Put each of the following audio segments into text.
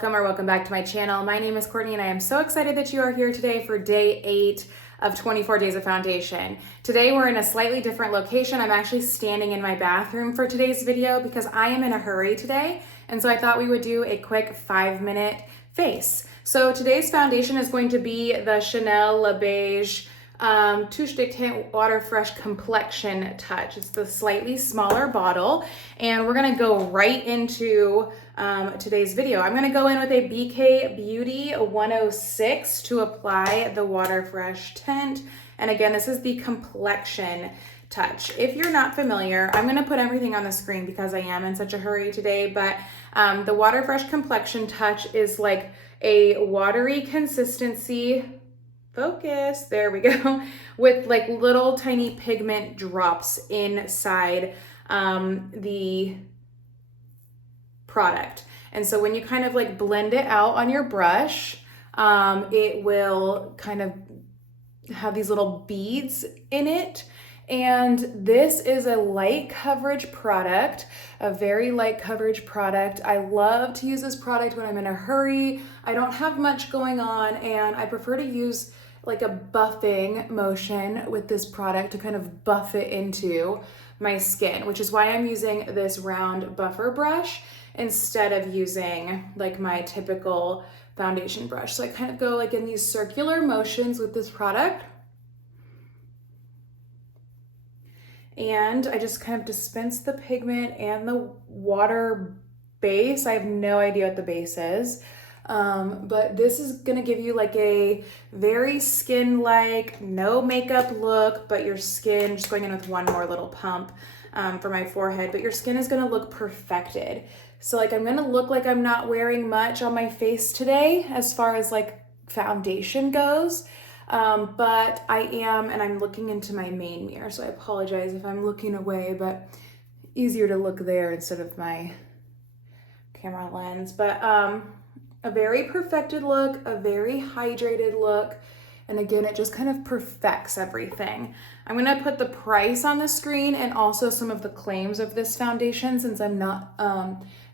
welcome back to my channel. My name is Courtney and I am so excited that you are here today for day 8 of 24 days of foundation. Today we're in a slightly different location. I'm actually standing in my bathroom for today's video because I am in a hurry today, and so I thought we would do a quick 5-minute face. So today's foundation is going to be the Chanel Le Beige Touche de Teint Water Fresh Complexion Touch. It's the slightly smaller bottle, and we're gonna go right into today's video. I'm gonna go in with a BK Beauty 106 to apply the Water Fresh tint. And again, this is the Complexion Touch. If you're not familiar, I'm gonna put everything on the screen because I am in such a hurry today, but the Water Fresh Complexion Touch is like a watery consistency, focus, there we go, with like little tiny pigment drops inside the product. And so when you kind of like blend it out on your brush, it will kind of have these little beads in it. And this is a light coverage product, a very light coverage product. I love to use this product when I'm in a hurry. I don't have much going on, and I prefer to use like a buffing motion with this product to kind of buff it into my skin, which is why I'm using this round buffer brush instead of using like my typical foundation brush. So I kind of go like in these circular motions with this product. And I just kind of dispense the pigment and the water base. I have no idea what the base is. But this is gonna give you like a very skin-like, no makeup look, but your skin, just going in with one more little pump for my forehead, but your skin is gonna look perfected. So like I'm gonna look like I'm not wearing much on my face today as far as like foundation goes. But I am, and I'm looking into my main mirror, so I apologize if I'm looking away, but easier to look there instead of my camera lens. But a very perfected look, a very hydrated look, and again, it just kind of perfects everything. I'm gonna put the price on the screen and also some of the claims of this foundation since I'm not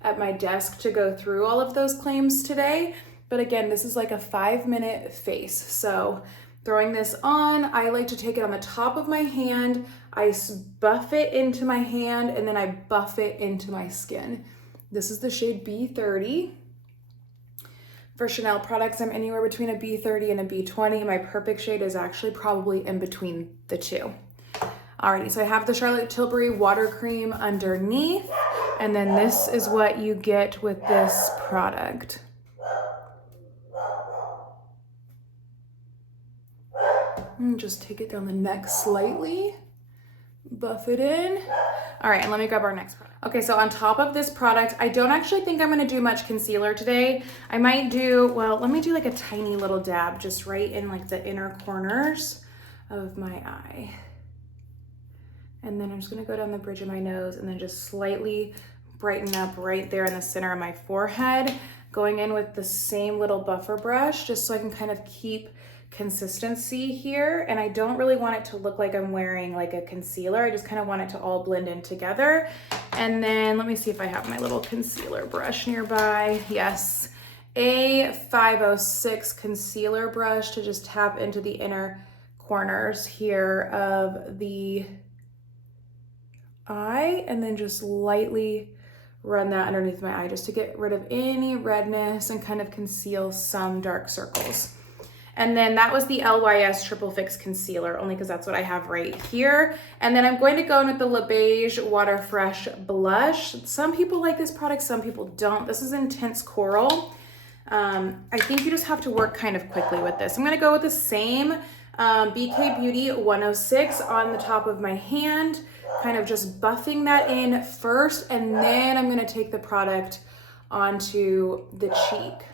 at my desk to go through all of those claims today. But again, this is like a 5-minute face. So throwing this on, I like to take it on the top of my hand, I buff it into my hand, and then I buff it into my skin. This is the shade B30. For Chanel products, I'm anywhere between a B30 and a B20. My perfect shade is actually probably in between the two. Alrighty, so I have the Charlotte Tilbury water cream underneath, and then this is what you get with this product. And just take it down the neck slightly, buff it in. All right, and let me grab our next product. Okay, so on top of this product, I don't actually think I'm gonna do much concealer today. I might do, well, let me do like a tiny little dab just right in like the inner corners of my eye. And then I'm just gonna go down the bridge of my nose and then just slightly brighten up right there in the center of my forehead, going in with the same little buffer brush just so I can kind of keep consistency here. And I don't really want it to look like I'm wearing like a concealer. I just kind of want it to all blend in together. And then let me see if I have my little concealer brush nearby. Yes, a 506 concealer brush to just tap into the inner corners here of the eye, and then just lightly run that underneath my eye just to get rid of any redness and kind of conceal some dark circles. And then that was the LYS Triple Fix Concealer, only because that's what I have right here. And then I'm going to go in with the Le Beige Water Fresh Blush. Some people like this product, some people don't. This is Intense Coral. I think you just have to work kind of quickly with this. I'm gonna go with the same BK Beauty 106 on the top of my hand, kind of just buffing that in first, and then I'm gonna take the product onto the cheek.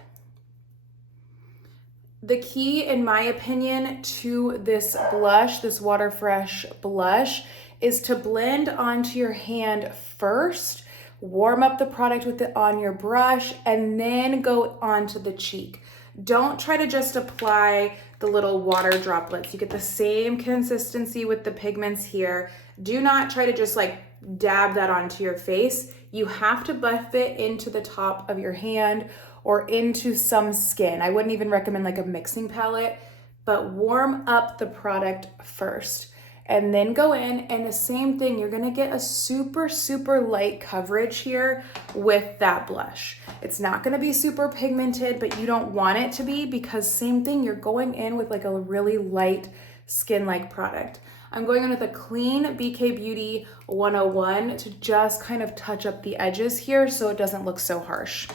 The key, in my opinion, to this blush, this Water Fresh blush, is to blend onto your hand first, warm up the product with it on your brush, and then go onto the cheek. Don't try to just apply the little water droplets. You get the same consistency with the pigments here. Do not try to just like dab that onto your face. You have to buff it into the top of your hand or into some skin. I wouldn't even recommend like a mixing palette, but warm up the product first. And then go in, and the same thing, you're gonna get a super, super light coverage here with that blush. It's not gonna be super pigmented, but you don't want it to be, because same thing, you're going in with like a really light skin-like product. I'm going in with a clean BK Beauty 101 to just kind of touch up the edges here so it doesn't look so harsh.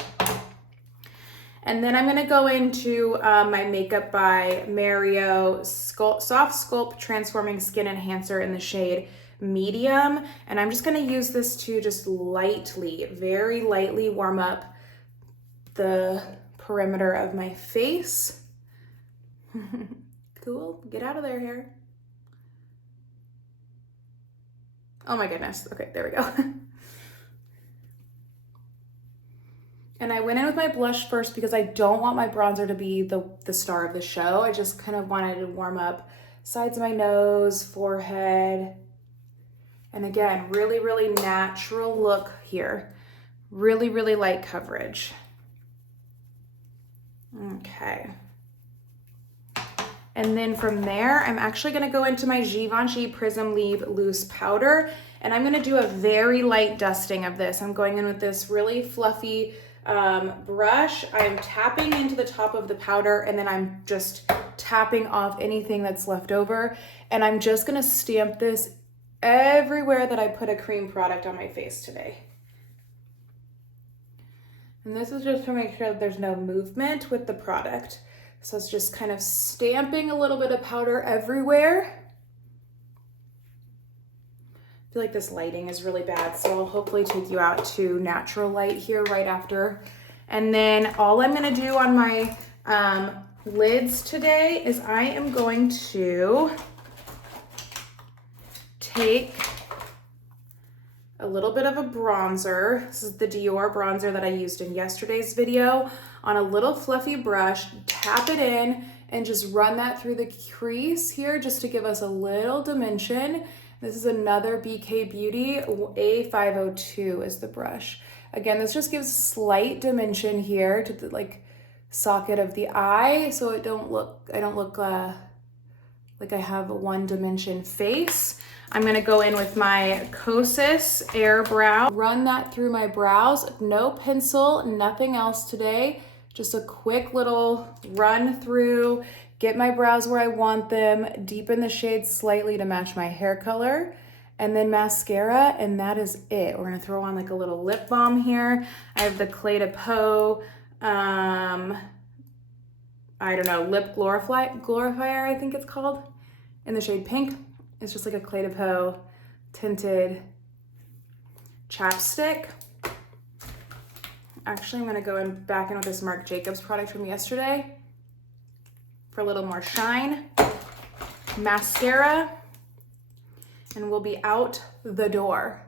And then I'm gonna go into my Makeup by Mario Soft Sculpt Transforming Skin Enhancer in the shade Medium. And I'm just gonna use this to just lightly, very lightly warm up the perimeter of my face. Cool, get out of there, hair. Oh my goodness, okay, there we go. And I went in with my blush first because I don't want my bronzer to be the star of the show. I just kind of wanted to warm up sides of my nose, forehead. And again, really, really natural look here. Really, really light coverage. Okay. And then from there, I'm actually gonna go into my Givenchy Prism Leave Loose Powder, and I'm gonna do a very light dusting of this. I'm going in with this really fluffy brush. I'm tapping into the top of the powder, and then I'm just tapping off anything that's left over. And I'm just gonna stamp this everywhere that I put a cream product on my face today. And this is just to make sure that there's no movement with the product. So it's just kind of stamping a little bit of powder everywhere. I feel like this lighting is really bad, so I'll hopefully take you out to natural light here right after. And then all I'm gonna do on my lids today is I am going to take a little bit of a bronzer. This is the Dior bronzer that I used in yesterday's video, on a little fluffy brush, tap it in, and just run that through the crease here just to give us a little dimension. This is another BK Beauty, A502 is the brush. Again, this just gives slight dimension here to the like socket of the eye, so I don't look like I have a one dimension face. I'm gonna go in with my Kosas Air Brow, run that through my brows, no pencil, nothing else today. Just a quick little run through, get my brows where I want them, deepen the shade slightly to match my hair color, and then mascara, and that is it. We're gonna throw on like a little lip balm here. I have the Clé de Peau, I don't know, lip glorifier, I think it's called, in the shade pink. It's just like a Clé de Peau tinted chapstick. Actually, I'm gonna go back in with this Marc Jacobs product from yesterday for a little more shine. Mascara, and we'll be out the door.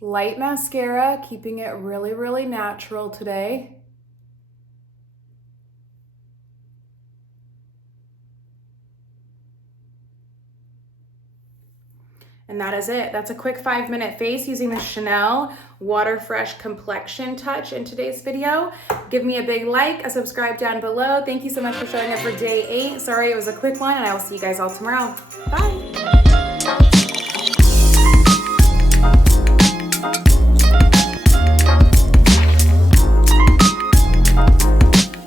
Light mascara, keeping it really, really natural today. And that is it. That's a quick 5-minute face using the Chanel Water Fresh Complexion Touch in today's video. Give me a big like, a subscribe down below. Thank you so much for showing up for day 8. Sorry it was a quick one, and I will see you guys all tomorrow. Bye.